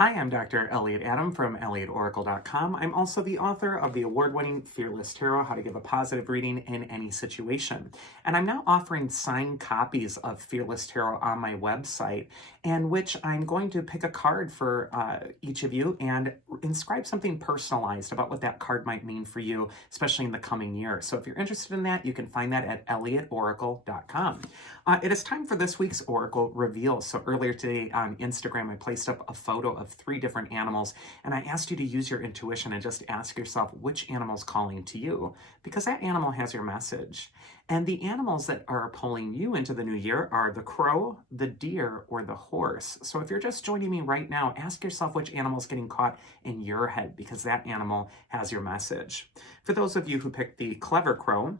Hi, I'm Dr. Elliot Adam from ElliotOracle.com. I'm also the author of the award-winning Fearless Tarot, How to Give a Positive Reading in Any Situation. And I'm now offering signed copies of Fearless Tarot on my website, in which I'm going to pick a card for each of you and inscribe something personalized about what that card might mean for you, especially in the coming year. So if you're interested in that, you can find that at ElliotOracle.com. It is time for this week's Oracle Reveal. So earlier today on Instagram, I placed up a photo of 3 different animals, and I asked you to use your intuition and just ask yourself which animal's calling to you, because that animal has your message. And the animals that are pulling you into the new year are the crow, the deer, or the horse. So if you're just joining me right now, ask yourself which animal's getting caught in your head, because that animal has your message. For those of you who picked the clever crow,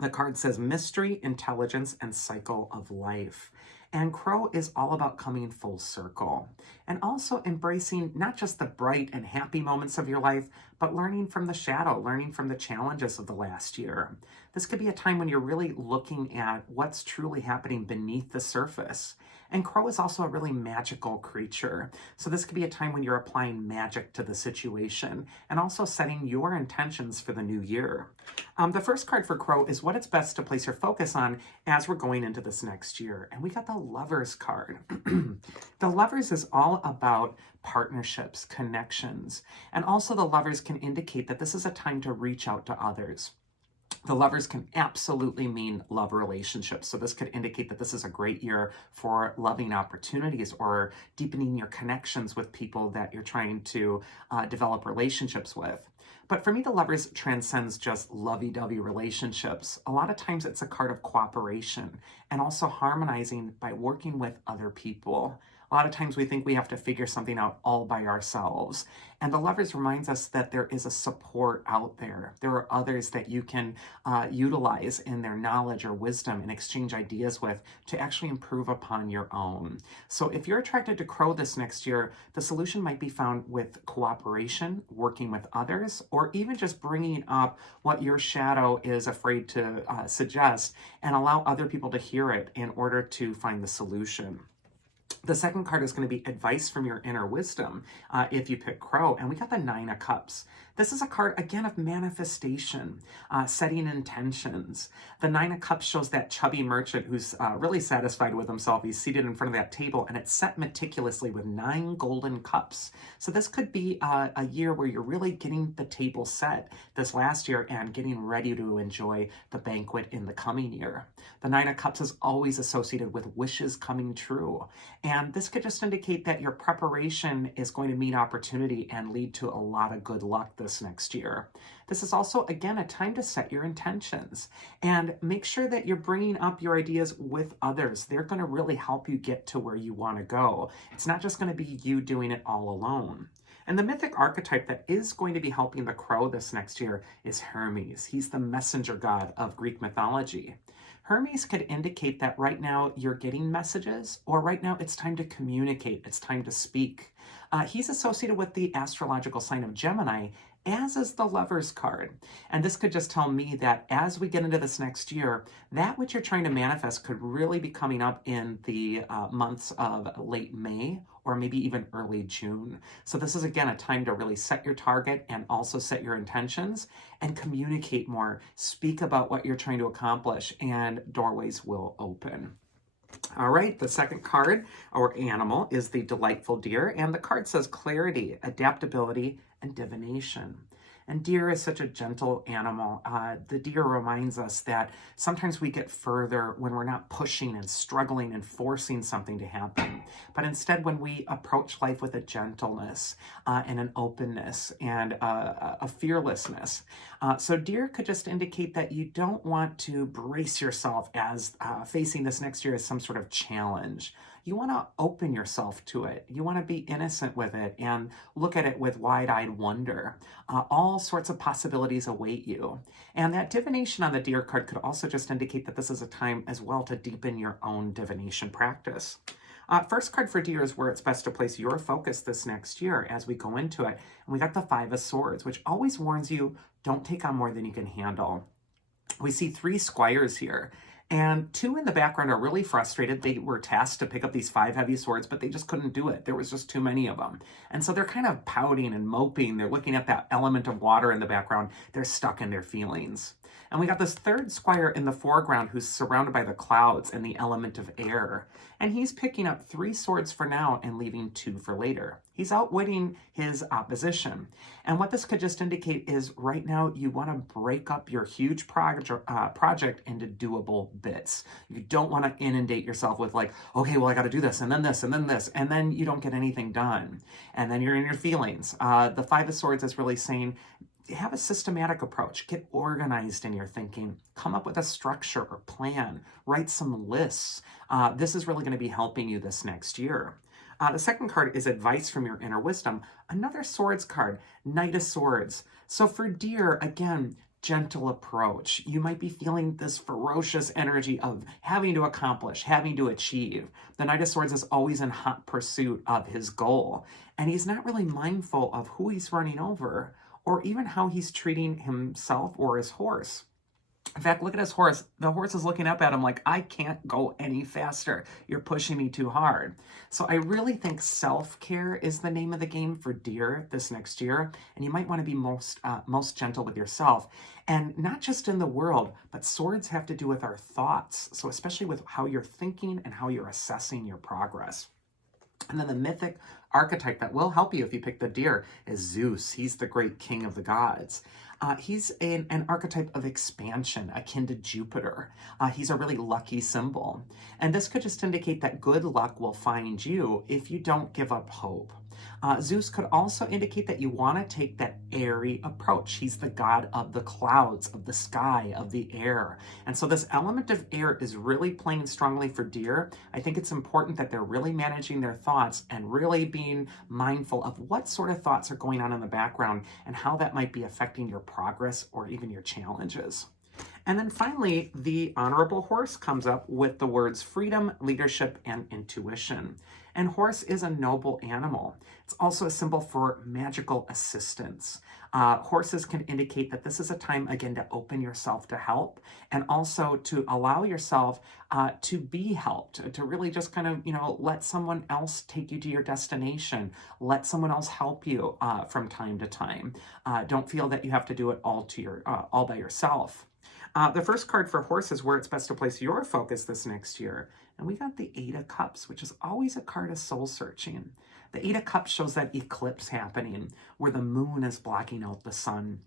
the card says mystery, intelligence, and cycle of life. And Crow is all about coming full circle and also embracing not just the bright and happy moments of your life, but learning from the shadow, learning from the challenges of the last year. This could be a time when you're really looking at what's truly happening beneath the surface. And Crow is also a really magical creature. So this could be a time when you're applying magic to the situation and also setting your intentions for the new year. The first card for Crow is what it's best to place your focus on as we're going into this next year. And we got the Lovers card. The Lovers is all about partnerships, connections, and also the Lovers can indicate that this is a time to reach out to others. The Lovers can absolutely mean love relationships. So this could indicate that this is a great year for loving opportunities or deepening your connections with people that you're trying to develop relationships with. But for me, the Lovers transcends just lovey-dovey relationships. A lot of times it's a card of cooperation and also harmonizing by working with other people. A lot of times we think we have to figure something out all by ourselves. And the Lovers reminds us that there is a support out there. There are others that you can utilize in their knowledge or wisdom and exchange ideas with to actually improve upon your own. So if you're attracted to Crow this next year, the solution might be found with cooperation, working with others, or even just bringing up what your shadow is afraid to suggest and allow other people to hear it in order to find the solution. The second card is going to be advice from your inner wisdom if you pick Crow. And we got the 9 of Cups. This is a card, again, of manifestation, setting intentions. The 9 of Cups shows that chubby merchant who's really satisfied with himself. He's seated in front of that table, and it's set meticulously with 9 golden cups. So this could be a year where you're really getting the table set this last year and getting ready to enjoy the banquet in the coming year. The 9 of Cups is always associated with wishes coming true. And this could just indicate that your preparation is going to meet opportunity and lead to a lot of good luck this next year. This is also, again, a time to set your intentions and make sure that you're bringing up your ideas with others. They're going to really help you get to where you want to go. It's not just going to be you doing it all alone. And the mythic archetype that is going to be helping the Crow this next year is Hermes. He's the messenger god of Greek mythology. Hermes could indicate that right now you're getting messages, or right now it's time to communicate, it's time to speak. He's associated with the astrological sign of Gemini, as is the Lovers card. And this could just tell me that as we get into this next year, that which you're trying to manifest could really be coming up in the months of late May or maybe even early June. So this is, again, a time to really set your target and also set your intentions and communicate more. Speak about what you're trying to accomplish, and doorways will open. All right, the second card, or animal, is the Delightful Deer, and the card says clarity, adaptability, and divination. And deer is such a gentle animal. The deer reminds us that sometimes we get further when we're not pushing and struggling and forcing something to happen, but instead when we approach life with a gentleness and an openness and a fearlessness. So deer could just indicate that you don't want to brace yourself as facing this next year as some sort of challenge. You want to open yourself to it. You want to be innocent with it and look at it with wide-eyed wonder. All sorts of possibilities await you. And that divination on the deer card could also just indicate that this is a time as well to deepen your own divination practice. First card for deer is where it's best to place your focus this next year as we go into it. And we got the 5 of Swords, which always warns you, don't take on more than you can handle. We see 3 squires here. And two in the background are really frustrated. They were tasked to pick up these 5 heavy swords, but they just couldn't do it. There was just too many of them. And so they're kind of pouting and moping. They're looking at that element of water in the background. They're stuck in their feelings. And we got this third squire in the foreground who's surrounded by the clouds and the element of air. And he's picking up 3 swords for now and leaving 2 for later. He's outwitting his opposition. And what this could just indicate is right now you want to break up your huge project into doable bits. You don't want to inundate yourself with like, okay, well, I got to do this and then this and then this, and then you don't get anything done. And then you're in your feelings. The 5 of Swords is really saying, have a systematic approach. Get organized in your thinking. Come up with a structure or plan. Write some lists. This is really going to be helping you this next year. The second card is advice from your inner wisdom. Another swords card, Knight of Swords. So for deer, again, gentle approach. You might be feeling this ferocious energy of having to accomplish, having to achieve. The Knight of Swords is always in hot pursuit of his goal. And he's not really mindful of who he's running over or even how he's treating himself or his horse. In fact, look at his horse. The horse is looking up at him like, I can't go any faster. You're pushing me too hard. So I really think self-care is the name of the game for deer this next year. And you might want to be most gentle with yourself. And not just in the world, but swords have to do with our thoughts. So especially with how you're thinking and how you're assessing your progress. And then the mythic archetype that will help you if you pick the deer is Zeus. He's the great king of the gods. He's an archetype of expansion, akin to Jupiter. He's a really lucky symbol. And this could just indicate that good luck will find you if you don't give up hope. Zeus could also indicate that you want to take that airy approach. He's the god of the clouds, of the sky, of the air. And so this element of air is really playing strongly for deer. I think it's important that they're really managing their thoughts and really being mindful of what sort of thoughts are going on in the background and how that might be affecting your progress or even your challenges. And then finally, the honorable horse comes up with the words freedom, leadership, and intuition. And horse is a noble animal. It's also a symbol for magical assistance. Horses can indicate that this is a time, again, to open yourself to help and also to allow yourself to be helped, to really just kind of, let someone else take you to your destination. Let someone else help you from time to time. Don't feel that you have to do it all by yourself. The first card for horse is where it's best to place your focus this next year. And we got the 8 of Cups, which is always a card of soul searching. The 8 of Cups shows that eclipse happening where the moon is blocking out the sun.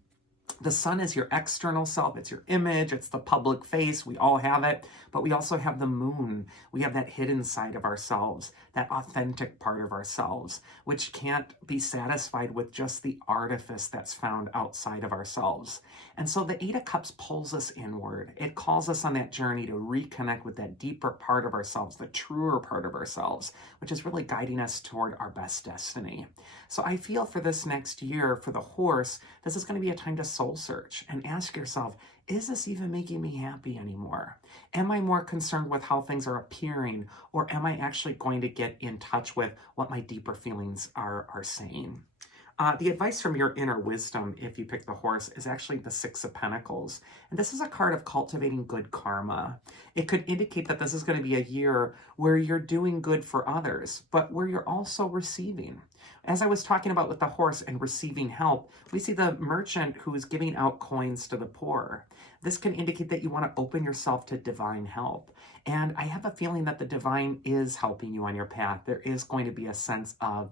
The sun is your external self. It's your image. It's the public face. We all have it. But we also have the moon. We have that hidden side of ourselves, that authentic part of ourselves, which can't be satisfied with just the artifice that's found outside of ourselves. And so the 8 of Cups pulls us inward. It calls us on that journey to reconnect with that deeper part of ourselves, the truer part of ourselves, which is really guiding us toward our best destiny. So I feel for this next year, for the horse, this is going to be a time to soul search and ask yourself, is this even making me happy anymore? Am I more concerned with how things are appearing, or am I actually going to get in touch with what my deeper feelings are saying? The advice from your inner wisdom, if you pick the horse, is actually the 6 of Pentacles. And this is a card of cultivating good karma. It could indicate that this is going to be a year where you're doing good for others, but where you're also receiving. As I was talking about with the horse and receiving help, we see the merchant who is giving out coins to the poor. This can indicate that you want to open yourself to divine help. And I have a feeling that the divine is helping you on your path. There is going to be a sense of,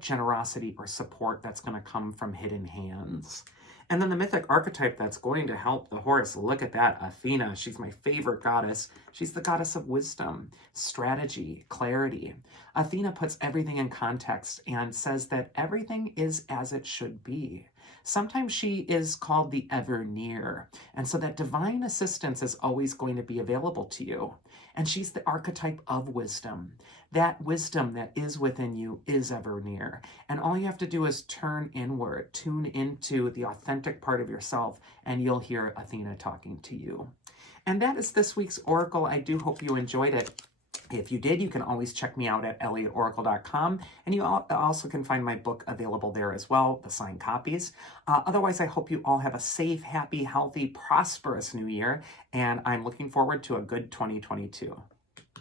generosity or support that's going to come from hidden hands. And then the mythic archetype that's going to help the horse, look at that, Athena. She's my favorite goddess. She's the goddess of wisdom, strategy, clarity. Athena puts everything in context and says that everything is as it should be. Sometimes she is called the ever near. And so that divine assistance is always going to be available to you. And she's the archetype of wisdom. That wisdom that is within you is ever near. And all you have to do is turn inward, tune into the authentic part of yourself, and you'll hear Athena talking to you. And that is this week's Oracle. I do hope you enjoyed it. If you did, you can always check me out at elliotoracle.com, and you also can find my book available there as well, the signed copies. Otherwise, I hope you all have a safe, happy, healthy, prosperous new year, and I'm looking forward to a good 2022.